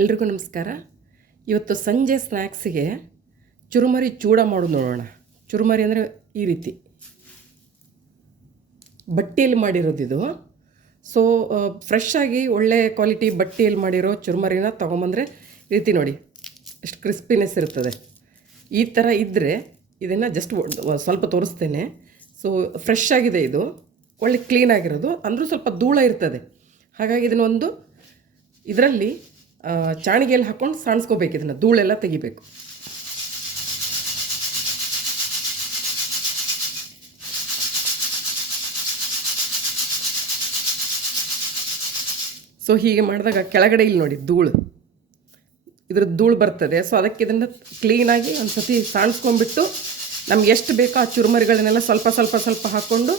ಎಲ್ರಿಗೂ ನಮಸ್ಕಾರ. ಇವತ್ತು ಸಂಜೆ ಸ್ನ್ಯಾಕ್ಸಿಗೆ ಚುರುಮರಿ ಚೂಡ ಮಾಡೋದು ನೋಡೋಣ. ಚುರುಮರಿ ಅಂದರೆ ಈ ರೀತಿ ಬಟ್ಟೆಯಲ್ಲಿ ಮಾಡಿರೋದಿದು. ಸೊ ಫ್ರೆಶ್ ಆಗಿ ಒಳ್ಳೆ ಕ್ವಾಲಿಟಿ ಬಟ್ಟೆಯಲ್ಲಿ ಮಾಡಿರೋ ಚುರುಮರಿನ ತೊಗೊಂಬಂದರೆ ಈ ರೀತಿ ನೋಡಿ ಎಷ್ಟು ಕ್ರಿಸ್ಪಿನೆಸ್ ಇರ್ತದೆ. ಈ ಥರ ಇದ್ದರೆ ಇದನ್ನು ಜಸ್ಟ್ ಸ್ವಲ್ಪ ತೋರಿಸ್ತೇನೆ. ಸೊ ಫ್ರೆಶ್ ಆಗಿದೆ, ಇದು ಒಳ್ಳೆ ಕ್ಲೀನಾಗಿರೋದು, ಅಂದರೂ ಸ್ವಲ್ಪ ಧೂಳ ಇರ್ತದೆ. ಹಾಗಾಗಿ ಇದನ್ನೊಂದು ಇದರಲ್ಲಿ ಚಾಣಿಗೆಯಲ್ಲಿ ಹಾಕ್ಕೊಂಡು ಸಾಣಿಸ್ಕೋಬೇಕು. ಇದನ್ನು ಧೂಳೆಲ್ಲ ತೆಗಿಬೇಕು. ಸೊ ಹೀಗೆ ಮಾಡಿದಾಗ ಕೆಳಗಡೆ ಇಲ್ಲಿ ನೋಡಿ ಇದ್ರ ಧೂಳು ಬರ್ತದೆ. ಸೊ ಅದಕ್ಕೆ ಇದನ್ನು ಕ್ಲೀನಾಗಿ ಒಂದು ಸತಿ ಸಾಣಿಸ್ಕೊಂಡ್ಬಿಟ್ಟು ನಮ್ಗೆ ಎಷ್ಟು ಬೇಕೋ ಆ ಚುರುಮರಿಗಳನ್ನೆಲ್ಲ ಸ್ವಲ್ಪ ಸ್ವಲ್ಪ ಸ್ವಲ್ಪ ಹಾಕ್ಕೊಂಡು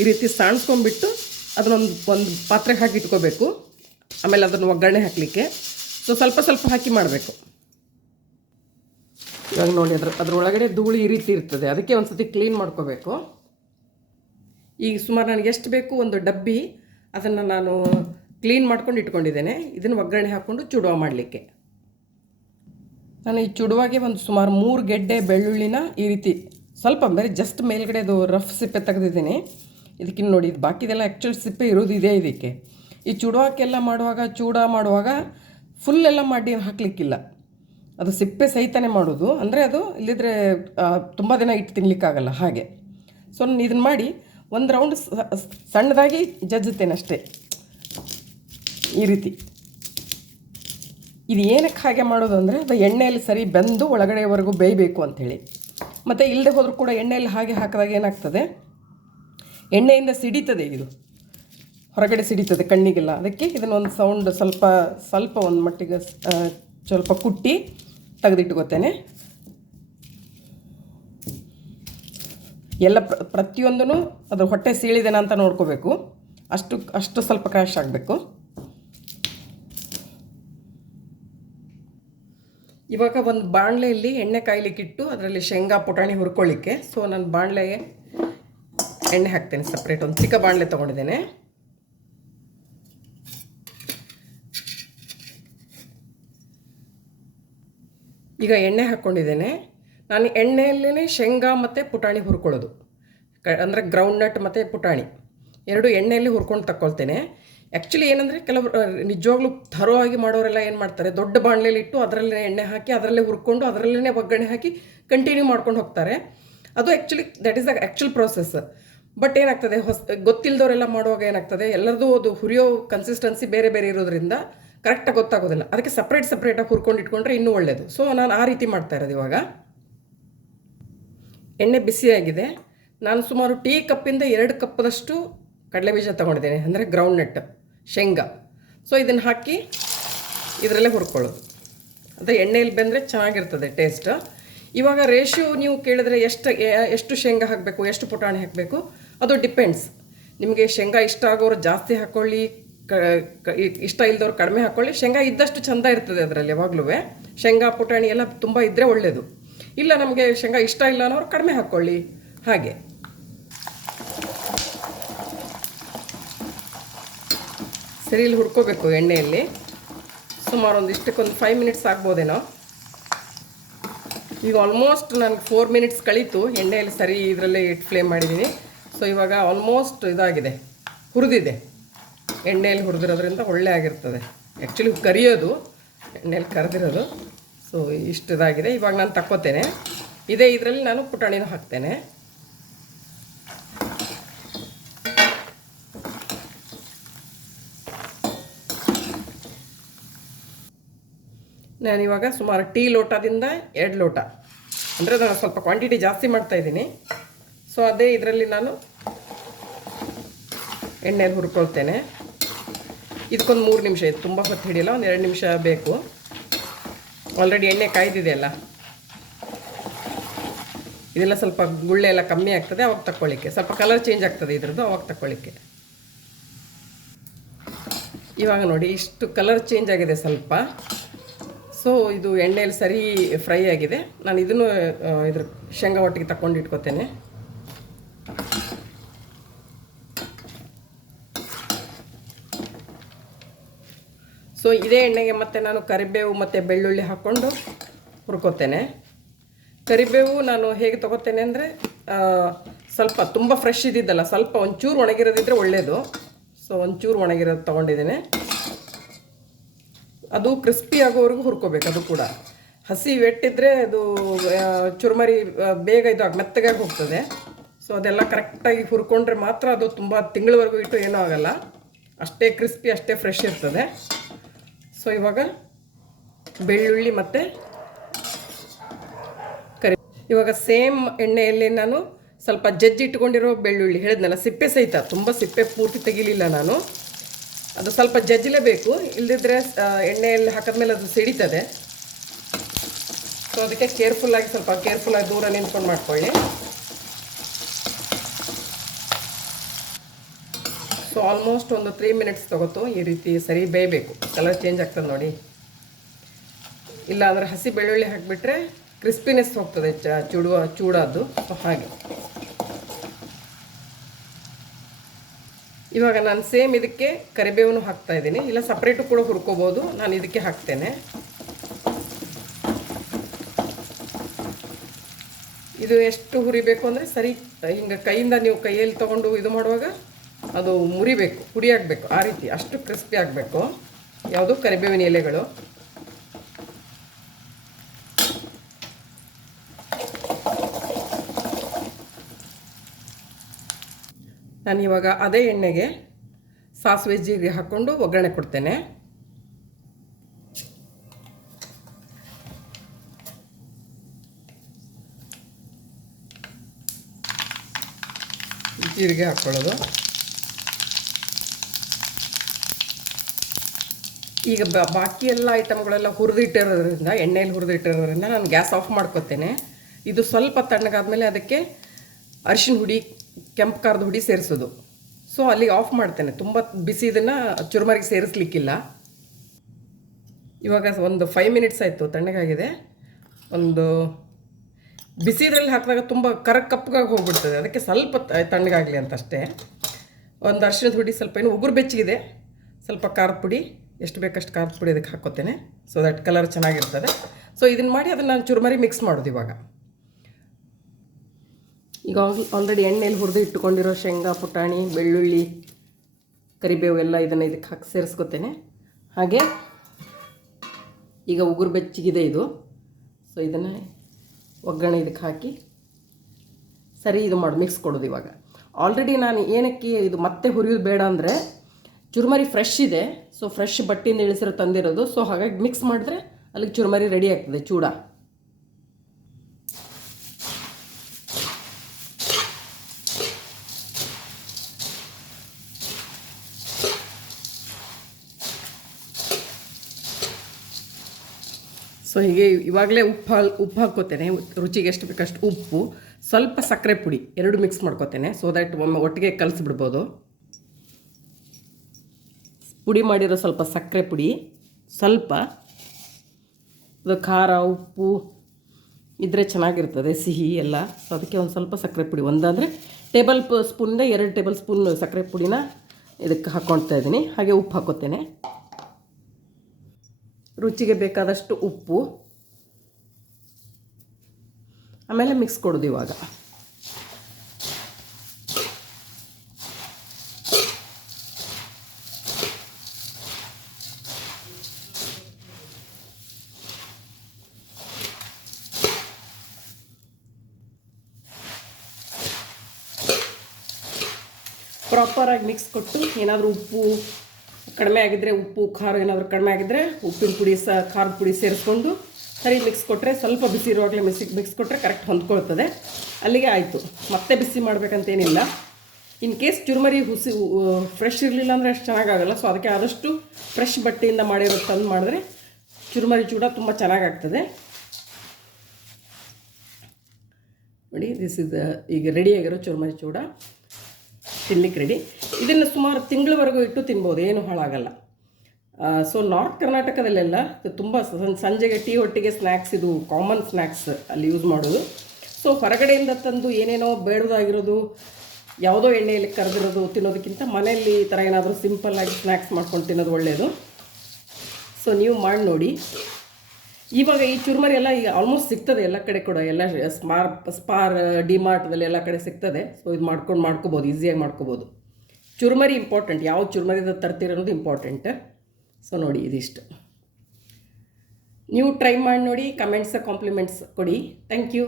ಈ ರೀತಿ ಸಾಣಿಸ್ಕೊಂಡ್ಬಿಟ್ಟು ಅದನ್ನೊಂದು ಪಾತ್ರೆಗೆ ಹಾಕಿ ಇಟ್ಕೋಬೇಕು. ಆಮೇಲೆ ಅದನ್ನು ಒಗ್ಗರಣೆ ಹಾಕಲಿಕ್ಕೆ ಸೊ ಸ್ವಲ್ಪ ಸ್ವಲ್ಪ ಹಾಕಿ ಮಾಡಬೇಕು. ಇವಾಗ ನೋಡಿ ಅದರೊಳಗಡೆ ಧೂಳು ಈ ರೀತಿ ಇರ್ತದೆ, ಅದಕ್ಕೆ ಒಂದು ಸತಿ ಕ್ಲೀನ್ ಮಾಡ್ಕೋಬೇಕು. ಈಗ ಸುಮಾರು ನನಗೆ ಎಷ್ಟು ಬೇಕು ಒಂದು ಡಬ್ಬಿ ಅದನ್ನು ನಾನು ಕ್ಲೀನ್ ಮಾಡ್ಕೊಂಡು ಇಟ್ಕೊಂಡಿದ್ದೇನೆ. ಇದನ್ನು ಒಗ್ಗರಣೆ ಹಾಕ್ಕೊಂಡು ಚುಡುವ ಮಾಡಲಿಕ್ಕೆ ನಾನು ಈ ಚುಡುವಾಗೆ ಒಂದು ಸುಮಾರು 3 ಗೆಡ್ಡೆ ಬೆಳ್ಳುಳ್ಳಿನ ಈ ರೀತಿ ಸ್ವಲ್ಪ ಬೇರೆ ಜಸ್ಟ್ ಮೇಲ್ಗಡೆ ಅದು ರಫ್ ಸಿಪ್ಪೆ ತೆಗೆದಿದ್ದೀನಿ. ಇದಕ್ಕಿನ್ನು ನೋಡಿ ಇದು ಬಾಕಿದೆಲ್ಲ ಆ್ಯಕ್ಚುಲ್ ಸಿಪ್ಪೆ ಇರೋದಿದೆ ಇದಕ್ಕೆ. ಈ ಚುಡುವಕ್ಕೆಲ್ಲ ಮಾಡುವಾಗ ಚೂಡ ಮಾಡುವಾಗ ಫುಲ್ಲೆಲ್ಲ ಮಾಡಿ ಹಾಕಲಿಕ್ಕಿಲ್ಲ, ಅದು ಸಿಪ್ಪೆ ಸಹಿತನೇ ಮಾಡೋದು. ಅಂದರೆ ಅದು ಇಲ್ಲಿದ್ರೆ ತುಂಬ ದಿನ ಇಟ್ಟು ತಿನ್ನಲಿಕ್ಕಾಗಲ್ಲ ಹಾಗೆ. ಸೊ ನಾನು ಇದನ್ನು ಮಾಡಿ ಒಂದು ರೌಂಡ್ ಸಣ್ಣದಾಗಿ ಜಜ್ಜುತ್ತೇನೆ ಅಷ್ಟೇ ಈ ರೀತಿ. ಇದು ಏನಕ್ಕೆ ಹಾಗೆ ಮಾಡೋದು ಅಂದರೆ ಅದು ಎಣ್ಣೆಯಲ್ಲಿ ಸರಿ ಬೆಂದು ಒಳಗಡೆವರೆಗೂ ಬೇಯಬೇಕು ಅಂಥೇಳಿ. ಮತ್ತು ಇಲ್ಲದೆ ಹೋದರೂ ಕೂಡ ಎಣ್ಣೆಯಲ್ಲಿ ಹಾಗೆ ಹಾಕಿದಾಗ ಏನಾಗ್ತದೆ, ಎಣ್ಣೆಯಿಂದ ಸಿಡಿತದೆ, ಇದು ಹೊರಗಡೆ ಸಿಡಿತದೆ ಕಣ್ಣಿಗೆಲ್ಲ. ಅದಕ್ಕೆ ಇದನ್ನೊಂದು ಸೌಂಡ್ ಸ್ವಲ್ಪ ಒಂದು ಮಟ್ಟಿಗೆ ಸ್ವಲ್ಪ ಕುಟ್ಟಿ ತೆಗೆದಿಟ್ಕೋತೇನೆ. ಎಲ್ಲ ಪ್ರತಿಯೊಂದೂ ಅದ್ರ ಹೊಟ್ಟೆ ಸೀಳಿದೆನಾ ಅಂತ ನೋಡ್ಕೋಬೇಕು. ಅಷ್ಟು ಸ್ವಲ್ಪ ಕ್ರ್ಯಾಶ್ ಆಗಬೇಕು. ಇವಾಗ ಒಂದು ಬಾಣಲೆಯಲ್ಲಿ ಎಣ್ಣೆ ಕಾಯ್ಲಿಕ್ಕಿಟ್ಟು ಅದರಲ್ಲಿ ಶೇಂಗಾ ಪುಟಾಣಿ ಹುರ್ಕೊಳ್ಳಿಕ್ಕೆ. ಸೊ ನಾನು ಬಾಣಲೆಗೆ ಎಣ್ಣೆ ಹಾಕ್ತೇನೆ. ಸಪ್ರೇಟ್ ಒಂದು ಚಿಕ್ಕ ಬಾಣಲೆ ತೊಗೊಂಡಿದ್ದೇನೆ. ಈಗ ಎಣ್ಣೆ ಹಾಕ್ಕೊಂಡಿದ್ದೇನೆ. ನಾನು ಎಣ್ಣೆಯಲ್ಲೇ ಶೇಂಗಾ ಮತ್ತು ಪುಟಾಣಿ ಹುರ್ಕೊಳ್ಳೋದು, ಅಂದರೆ ಗ್ರೌಂಡ್ನಟ್ ಮತ್ತು ಪುಟಾಣಿ ಎರಡು ಎಣ್ಣೆಯಲ್ಲಿ ಹುರ್ಕೊಂಡು ತಗೊಳ್ತೇನೆ. ಆ್ಯಕ್ಚುಲಿ ಏನಂದರೆ ಕೆಲವರು ನಿಜವಾಗ್ಲೂ ಥರೋವಾಗಿ ಮಾಡೋರೆಲ್ಲ ಏನು ಮಾಡ್ತಾರೆ, ದೊಡ್ಡ ಬಾಣಲೆಯಲ್ಲಿ ಇಟ್ಟು ಅದರಲ್ಲೇ ಎಣ್ಣೆ ಹಾಕಿ ಅದರಲ್ಲೇ ಹುರ್ಕೊಂಡು ಅದರಲ್ಲೇ ಒಗ್ಗರಣೆ ಹಾಕಿ ಕಂಟಿನ್ಯೂ ಮಾಡ್ಕೊಂಡು ಹೋಗ್ತಾರೆ. ಅದು actually that is the actual process. But ಏನಾಗ್ತದೆ, ಗೊತ್ತಿಲ್ಲದವರೆಲ್ಲ ಮಾಡುವಾಗ ಏನಾಗ್ತದೆ, ಎಲ್ಲರದು ಅದು ಹುರಿಯೋ ಕನ್ಸಿಸ್ಟೆನ್ಸಿ ಬೇರೆ ಬೇರೆ ಇರೋದ್ರಿಂದ ಕರೆಕ್ಟಾಗಿ ಗೊತ್ತಾಗೋದಿಲ್ಲ. ಅದಕ್ಕೆ ಸಪ್ರೇಟಾಗಿ ಹುರ್ಕೊಂಡು ಇಟ್ಕೊಂಡ್ರೆ ಇನ್ನೂ ಒಳ್ಳೆಯದು. ಸೊ ನಾನು ಆ ರೀತಿ ಮಾಡ್ತಾ ಇರೋದು. ಇವಾಗ ಎಣ್ಣೆ ಬಿಸಿಯಾಗಿದೆ. ನಾನು ಸುಮಾರು ಟೀ ಕಪ್ಪಿಂದ 2 ಕಪ್ಪದಷ್ಟು ಕಡಲೆಬೀಜ ತೊಗೊಂಡಿದ್ದೇನೆ, ಅಂದರೆ ಗ್ರೌಂಡ್ನಟ್ ಶೇಂಗಾ. ಸೊ ಇದನ್ನು ಹಾಕಿ ಇದರಲ್ಲೇ ಹುರ್ಕೊಳ್ಳೋದು. ಅಂದರೆ ಎಣ್ಣೆಯಲ್ಲಿ ಬೆಂದರೆ ಚೆನ್ನಾಗಿರ್ತದೆ ಟೇಸ್ಟ್. ಇವಾಗ ರೇಷಿಯೋ ನೀವು ಕೇಳಿದ್ರೆ ಎಷ್ಟು ಶೇಂಗಾ ಹಾಕಬೇಕು, ಎಷ್ಟು ಪುಟಾಣಿ ಹಾಕಬೇಕು, ಅದು ಡಿಪೆಂಡ್ಸ್. ನಿಮಗೆ ಶೇಂಗಾ ಇಷ್ಟ ಆಗೋರು ಜಾಸ್ತಿ ಹಾಕ್ಕೊಳ್ಳಿ, ಇಷ್ಟ ಇಲ್ದವ್ರು ಕಡಿಮೆ ಹಾಕ್ಕೊಳ್ಳಿ. ಶೇಂಗಾ ಇದ್ದಷ್ಟು ಚೆಂದ ಇರ್ತದೆ ಅದರಲ್ಲಿ. ಯಾವಾಗಲೂ ಶೇಂಗಾ ಪುಟಾಣಿ ಎಲ್ಲ ತುಂಬ ಇದ್ದರೆ ಒಳ್ಳೆಯದು. ಇಲ್ಲ ನಮಗೆ ಶೇಂಗಾ ಇಷ್ಟ ಇಲ್ಲ ಅನ್ನೋರು ಕಡಿಮೆ ಹಾಕ್ಕೊಳ್ಳಿ. ಹಾಗೆ ಸರಿಯಲ್ಲಿ ಹುರ್ಕೋಬೇಕು ಎಣ್ಣೆಯಲ್ಲಿ. ಸುಮಾರು ಒಂದಿಷ್ಟಕ್ಕೊಂದು 5 ಮಿನಿಟ್ಸ್ ಆಗ್ಬೋದೇನೋ. ಈಗ ಆಲ್ಮೋಸ್ಟ್ ನನಗೆ 4 ಮಿನಿಟ್ಸ್ ಕಳೀತು ಎಣ್ಣೆಯಲ್ಲಿ ಸರಿ ಇದರಲ್ಲೇ ಇಟ್ಟು ಫ್ಲೇಮ್ ಮಾಡಿದ್ದೀನಿ. ಸೊ ಇವಾಗ ಆಲ್ಮೋಸ್ಟ್ ಇದಾಗಿದೆ, ಹುರಿದಿದೆ. ಎಣ್ಣೆಯಲ್ಲಿ ಹುರಿದಿರೋದ್ರಿಂದ ಒಳ್ಳೆ ಆಗಿರ್ತದೆ. ಆ್ಯಕ್ಚುಲಿ ಕರಿಯೋದು ಎಣ್ಣೆಯಲ್ಲಿ ಕರೆದಿರೋದು. ಸೊ ಇದಾಗಿದೆ. ಇವಾಗ ನಾನು ತಕ್ಕೋತೇನೆ. ಇದರಲ್ಲಿ ನಾನು ಪುಟಾಣಿನೂ ಹಾಕ್ತೇನೆ. ನಾನಿವಾಗ ಸುಮಾರು ಟೀ ಲೋಟದಿಂದ 2 ಲೋಟ, ಅಂದರೆ ನಾನು ಸ್ವಲ್ಪ ಕ್ವಾಂಟಿಟಿ ಜಾಸ್ತಿ ಮಾಡ್ತಾಯಿದ್ದೀನಿ. ಸೊ ಅದೇ ಇದರಲ್ಲಿ ನಾನು ಎಣ್ಣೆಯಲ್ಲಿ ಹುರ್ಕೊಳ್ತೇನೆ. ಇದಕ್ಕೊಂದು 3 ನಿಮಿಷ, ಇದು ತುಂಬ ಹೊತ್ತು ಹಿಡಿಯಲ್ಲ, ಒಂದು 2 ನಿಮಿಷ ಬೇಕು. ಆಲ್ರೆಡಿ ಎಣ್ಣೆ ಕಾಯ್ದಿದೆಯಲ್ಲ, ಇದೆಲ್ಲ ಸ್ವಲ್ಪ ಗುಳ್ಳೆ ಎಲ್ಲ ಕಮ್ಮಿ ಆಗ್ತದೆ ಅವಾಗ ತಗೊಳ್ಳಿಕ್ಕೆ. ಸ್ವಲ್ಪ ಕಲರ್ ಚೇಂಜ್ ಆಗ್ತದೆ ಇದ್ರದ್ದು, ಅವಾಗ ತಗೊಳ್ಳಿಕ್ಕೆ. ಇವಾಗ ನೋಡಿ ಇಷ್ಟು ಕಲರ್ ಚೇಂಜ್ ಆಗಿದೆ ಸ್ವಲ್ಪ. ಸೊ ಇದು ಎಣ್ಣೆಯಲ್ಲಿ ಸರಿ ಫ್ರೈ ಆಗಿದೆ. ನಾನು ಇದನ್ನು ಶೇಂಗಾ ಒಟ್ಟಿಗೆ ತಗೊಂಡು ಇಟ್ಕೋತೇನೆ. ಸೊ ಇದೇ ಎಣ್ಣೆಗೆ ಮತ್ತೆ ನಾನು ಕರಿಬೇವು ಮತ್ತು ಬೆಳ್ಳುಳ್ಳಿ ಹಾಕ್ಕೊಂಡು ಹುರ್ಕೋತೇನೆ. ಕರಿಬೇವು ನಾನು ಹೇಗೆ ತೊಗೋತೇನೆ ಅಂದರೆ ಸ್ವಲ್ಪ ತುಂಬ ಫ್ರೆಶ್ ಇದ್ದಿದ್ದಲ್ಲ, ಸ್ವಲ್ಪ ಒಂಚೂರು ಒಣಗಿರೋದಿದ್ದರೆ ಒಳ್ಳೆಯದು. ಸೊ ಒಂಚೂರು ಒಣಗಿರೋದು ತೊಗೊಂಡಿದ್ದೇನೆ. ಅದು ಕ್ರಿಸ್ಪಿ ಆಗೋವರೆಗೂ ಹುರ್ಕೋಬೇಕು. ಅದು ಕೂಡ ಹಸಿ ವೆಟ್ಟಿದ್ರೆ ಅದು ಚುರುಮರಿ ಬೇಗ ಮೆತ್ತಗಾಗಿ ಹೋಗ್ತದೆ. ಸೊ ಅದೆಲ್ಲ ಕರೆಕ್ಟಾಗಿ ಹುರ್ಕೊಂಡ್ರೆ ಮಾತ್ರ ಅದು ತುಂಬ ತಿಂಗಳವರೆಗೂ ಇಟ್ಟು ಏನೂ ಆಗಲ್ಲ, ಅಷ್ಟೇ ಕ್ರಿಸ್ಪಿ ಅಷ್ಟೇ ಫ್ರೆಶ್ ಇರ್ತದೆ. ಸೊ ಇವಾಗ ಬೆಳ್ಳುಳ್ಳಿ ಮತ್ತು ಇವಾಗ ಸೇಮ್ ಎಣ್ಣೆಯಲ್ಲಿ ನಾನು ಸ್ವಲ್ಪ ಜಜ್ಜಿಟ್ಕೊಂಡಿರೋ ಬೆಳ್ಳುಳ್ಳಿ ಹೇಳಿದ್ನಲ್ಲ, ಸಿಪ್ಪೆ ಸಹಿತ, ತುಂಬ ಸಿಪ್ಪೆ ಪೂರ್ತಿ ತೆಗಿಲಿಲ್ಲ ನಾನು. ಅದು ಸ್ವಲ್ಪ ಜಜ್ಜಲೇಬೇಕು, ಇಲ್ಲದಿದ್ದರೆ ಎಣ್ಣೆಯಲ್ಲಿ ಹಾಕಿದ್ಮೇಲೆ ಅದು ಸಿಡಿತದೆ. ಸೊ ಅದಕ್ಕೆ ಸ್ವಲ್ಪ ಕೇರ್ಫುಲ್ಲಾಗಿ ದೂರ ನಿಂತ್ಕೊಂಡು ಮಾಡ್ಕೊಳ್ಳಿ. ಸೊ ಆಲ್ಮೋಸ್ಟ್ ಒಂದು 3 ಮಿನಿಟ್ಸ್ ತೊಗೋತು. ಈ ರೀತಿ ಸರಿ ಬೇಯಬೇಕು, ಕಲರ್ ಚೇಂಜ್ ಆಗ್ತದೆ ನೋಡಿ. ಇಲ್ಲ ಅಂದರೆ ಹಸಿ ಬೆಳ್ಳುಳ್ಳಿ ಹಾಕಿಬಿಟ್ರೆ ಕ್ರಿಸ್ಪಿನೆಸ್ ಹೋಗ್ತದೆ ಚೂಡಾದ್ದು. ಸೊ ಹಾಗೆ ಇವಾಗ ನಾನು ಸೇಮ್ ಇದಕ್ಕೆ ಕರಿಬೇವನ್ನು ಹಾಕ್ತಾಯಿದ್ದೀನಿ. ಇಲ್ಲ ಸಪ್ರೇಟು ಕೂಡ ಹುರ್ಕೋಬೋದು, ನಾನು ಇದಕ್ಕೆ ಹಾಕ್ತೇನೆ. ಇದು ಎಷ್ಟು ಹುರಿಬೇಕು ಅಂದರೆ ಸರಿ ಹಿಂಗೆ ಕೈಯಿಂದ ನೀವು ಕೈಯಲ್ಲಿ ತೊಗೊಂಡು ಇದು ಮಾಡುವಾಗ ಅದು ಮುರಿಬೇಕು, ಪುಡಿ ಆಗಬೇಕು, ಆ ರೀತಿ ಅಷ್ಟು ಕ್ರಿಸ್ಪಿ ಆಗಬೇಕು ಯಾವುದು ಕರಿಬೇವಿನ ಎಲೆಗಳು. ನಾನಿವಾಗ ಅದೇ ಎಣ್ಣೆಗೆ ಸಾಸಿವೆ ಜೀರಿಗೆ ಹಾಕ್ಕೊಂಡು ಒಗ್ಗರಣೆ ಕೊಡ್ತೇನೆ. ಜೀರಿಗೆ ಹಾಕ್ಕೊಳ್ಳೋದು. ಈಗ ಬಾಕಿ ಎಲ್ಲ ಐಟಮ್ಗಳೆಲ್ಲ ಹುರಿದಿಟ್ಟಿರೋದ್ರಿಂದ, ಎಣ್ಣೆಯಲ್ಲಿ ಹುರಿದಿಟ್ಟಿರೋದ್ರಿಂದ ನಾನು ಗ್ಯಾಸ್ ಆಫ್ ಮಾಡ್ಕೊತೇನೆ. ಇದು ಸ್ವಲ್ಪ ತಣ್ಣಗಾದ್ಮೇಲೆ ಅದಕ್ಕೆ ಅರಿಶಿನ ಹುಡಿ, ಕೆಂಪು ಖಾರದ ಹುಡಿ ಸೇರಿಸೋದು. ಸೊ ಅಲ್ಲಿಗೆ ಆಫ್ ಮಾಡ್ತೇನೆ. ತುಂಬ ಬಿಸಿ ಇದನ್ನು ಚುರುಮರಿಗೆ ಸೇರಿಸ್ಲಿಕ್ಕಿಲ್ಲ. ಇವಾಗ ಒಂದು 5 ಮಿನಿಟ್ಸ್ ಆಯಿತು, ತಣ್ಣಗಾಗಿದೆ. ಒಂದು ಬಿಸಿ ಇದರಲ್ಲಿ ಹಾಕಿದಾಗ ತುಂಬ ಕಪ್ಪಗಾಗಿ ಹೋಗ್ಬಿಡ್ತದೆ, ಅದಕ್ಕೆ ಸ್ವಲ್ಪ ತಣ್ಣಗಾಗಲಿ ಅಂತ ಅಷ್ಟೇ. ಒಂದು ಅರಿಶಿಣದ ಹುಡಿ, ಸ್ವಲ್ಪ ಏನು ಉಗುರು ಬೆಚ್ಚಗಿದೆ, ಸ್ವಲ್ಪ ಖಾರದ ಪುಡಿ, ಎಷ್ಟು ಬೇಕಷ್ಟು ಖಾರದ ಪುಡಿ ಅದಕ್ಕೆ ಹಾಕ್ಕೋತೇನೆ. ಸೊ ದಟ್ ಕಲರ್ ಚೆನ್ನಾಗಿರ್ತದೆ. ಸೊ ಇದನ್ನು ಮಾಡಿ ಅದನ್ನು ನಾನು ಚುರುಮರಿ ಮಿಕ್ಸ್ ಮಾಡೋದು. ಈಗ ಆಲ್ರೆಡಿ ಎಣ್ಣೆಯಲ್ಲಿ ಹುರಿದು ಇಟ್ಟುಕೊಂಡಿರೋ ಶೇಂಗಾ, ಪುಟಾಣಿ, ಬೆಳ್ಳುಳ್ಳಿ, ಕರಿಬೇವು ಎಲ್ಲ ಇದನ್ನು ಇದಕ್ಕೆ ಹಾಕಿ ಸೇರಿಸ್ಕೊತೇನೆ. ಹಾಗೆ ಈಗ ಉಗುರು ಬೆಚ್ಚಗಿದೆ ಇದು. ಸೊ ಇದನ್ನು ಒಗ್ಗರಣೆ ಇದಕ್ಕೆ ಹಾಕಿ ಸರಿ ಇದು ಮಾಡಿ ಮಿಕ್ಸ್ ಕೊಡೋದು. ಇವಾಗ ಆಲ್ರೆಡಿ ನಾನು ಏನಕ್ಕೆ ಇದು ಮತ್ತೆ ಹುರಿಯೋದು ಬೇಡ ಅಂದರೆ ಚುರುಮರಿ ಫ್ರೆಶ್ ಇದೆ. ಸೊ ಫ್ರೆಶ್ ಬಟ್ಟೆಯಿಂದ ಇಳಿಸಿರೋ ತಂದಿರೋದು. ಸೊ ಹಾಗಾಗಿ ಮಿಕ್ಸ್ ಮಾಡಿದ್ರೆ ಅಲ್ಲಿಗೆ ಚುರುಮರಿ ರೆಡಿ ಆಗ್ತದೆ ಚೂಡ. ಸೊ ಹೀಗೆ ಇವಾಗಲೇ ಉಪ್ಪು ಹಾಕ್ಕೋತೇನೆ, ರುಚಿಗೆ ಎಷ್ಟು ಬೇಕಷ್ಟು ಉಪ್ಪು, ಸ್ವಲ್ಪ ಸಕ್ಕರೆ ಪುಡಿ, ಎರಡು ಮಿಕ್ಸ್ ಮಾಡ್ಕೋತೇನೆ. ಸೊ ದ್ಯಾಟ್ ಒಟ್ಟಿಗೆ ಕಲಿಸ್ಬಿಡ್ಬೋದು. ಪುಡಿ ಮಾಡಿರೋ ಸ್ವಲ್ಪ ಸಕ್ಕರೆ ಪುಡಿ, ಸ್ವಲ್ಪ ಅದು ಖಾರ, ಉಪ್ಪು ಇದ್ದರೆ ಚೆನ್ನಾಗಿರ್ತದೆ, ಸಿಹಿ ಎಲ್ಲ. ಸೊ ಅದಕ್ಕೆ ಒಂದು ಸ್ವಲ್ಪ ಸಕ್ಕರೆ ಪುಡಿ, ಒಂದಾದರೆ ಟೇಬಲ್ ಸ್ಪೂನಿಂದ 2 ಟೇಬಲ್ ಸ್ಪೂನ್ ಸಕ್ಕರೆ ಪುಡಿನ ಇದಕ್ಕೆ ಹಾಕ್ಕೊಳ್ತಾ ಇದ್ದೀನಿ. ಹಾಗೆ ಉಪ್ಪು ಹಾಕ್ಕೋತೇನೆ, ರುಚಿಗೆ ಬೇಕಾದಷ್ಟು ಉಪ್ಪು. ಆಮೇಲೆ ಮಿಕ್ಸ್ ಕೊಡೋದು. ಇವಾಗ ಪ್ರಾಪರಾಗಿ ಮಿಕ್ಸ್ ಕೊಟ್ಟು ಏನಾದರೂ ಉಪ್ಪು ಕಡಿಮೆ ಆಗಿದ್ದರೆ, ಉಪ್ಪು ಖಾರ ಏನಾದರೂ ಕಡಿಮೆ ಆಗಿದ್ದರೆ ಉಪ್ಪಿನ ಪುಡಿ ಖಾರದ ಪುಡಿ ಸೇರಿಸ್ಕೊಂಡು ಸರಿ ಮಿಕ್ಸ್ ಕೊಟ್ಟರೆ, ಸ್ವಲ್ಪ ಬಿಸಿ ಇರುವಾಗಲೇ ಮಿಕ್ಸ್ ಕೊಟ್ಟರೆ ಕರೆಕ್ಟ್ ಹೊಂದ್ಕೊಳ್ತದೆ. ಅಲ್ಲಿಗೆ ಆಯಿತು, ಮತ್ತೆ ಬಿಸಿ ಮಾಡಬೇಕಂತೇನಿಲ್ಲ. ಇನ್ ಕೇಸ್ ಚುರುಮರಿ ಫ್ರೆಶ್ ಇರಲಿಲ್ಲ ಅಂದರೆ ಅಷ್ಟು ಚೆನ್ನಾಗಾಗಲ್ಲ. ಸೊ ಅದಕ್ಕೆ ಆದಷ್ಟು ಫ್ರೆಶ್ ಬಟ್ಟೆಯಿಂದ ಮಾಡಿರೋ ತಂದು ಮಾಡಿದ್ರೆ ಚುರುಮರಿ ಚೂಡ ತುಂಬ ಚೆನ್ನಾಗಾಗ್ತದೆ. ನೋಡಿ, ದಿಸ್ ಇಸ್ ಈಗ ರೆಡಿಯಾಗಿರೋ ಚುರುಮರಿ ಚೂಡ, ತಿನ್ಲಿಕ್ಕೆ ರೆಡಿ. ಇದನ್ನು ಸುಮಾರು ತಿಂಗಳವರೆಗೂ ಇಟ್ಟು ತಿನ್ಬೋದು, ಏನು ಹಾಳಾಗಲ್ಲ. ಸೊ ನಾರ್ತ್ ಕರ್ನಾಟಕದಲ್ಲೆಲ್ಲ ತುಂಬ ಸಂಜೆಗೆ ಟೀ ಹೊಟ್ಟಿಗೆ ಸ್ನ್ಯಾಕ್ಸ್, ಇದು ಕಾಮನ್ ಸ್ನ್ಯಾಕ್ಸ್ ಅಲ್ಲಿ ಯೂಸ್ ಮಾಡೋದು. ಸೊ ಹೊರಗಡೆಯಿಂದ ತಂದು ಏನೇನೋ ಬೇಡದಾಗಿರೋದು, ಯಾವುದೋ ಎಣ್ಣೆಯಲ್ಲಿ ಕರೆದಿರೋದು ತಿನ್ನೋದಕ್ಕಿಂತ ಮನೆಯಲ್ಲಿ ಈ ಥರ ಏನಾದರೂ ಸಿಂಪಲ್ಲಾಗಿ ಸ್ನ್ಯಾಕ್ಸ್ ಮಾಡ್ಕೊಂಡು ತಿನ್ನೋದು ಒಳ್ಳೆಯದು. ಸೊ ನೀವು ಮಾಡಿ ನೋಡಿ. ಇವಾಗ ಈ ಚುರ್ಮರಿ ಎಲ್ಲ ಈಗ ಆಲ್ಮೋಸ್ಟ್ ಸಿಗ್ತದೆ ಎಲ್ಲ ಕಡೆ ಕೂಡ, ಎಲ್ಲ ಸ್ಪಾರ್ ಡಿಮಾರ್ಟ್ದಲ್ಲಿ ಎಲ್ಲ ಕಡೆ ಸಿಗ್ತದೆ. ಸೊ ಇದು ಮಾಡ್ಕೋಬೋದು, ಈಸಿಯಾಗಿ ಮಾಡ್ಕೋಬೋದು. ಚುರ್ಮರಿ ಇಂಪಾರ್ಟೆಂಟ್, ಯಾವ ಚುರ್ಮರಿದ ತರ್ತಿರೋದು ಇಂಪಾರ್ಟೆಂಟ್. ಸೊ ನೋಡಿ ಇದಿಷ್ಟು. ನೀವು ಟ್ರೈ ಮಾಡಿ ನೋಡಿ, ಕಮೆಂಟ್ಸ್ ಕಾಂಪ್ಲಿಮೆಂಟ್ಸ್ ಕೊಡಿ. Thank you.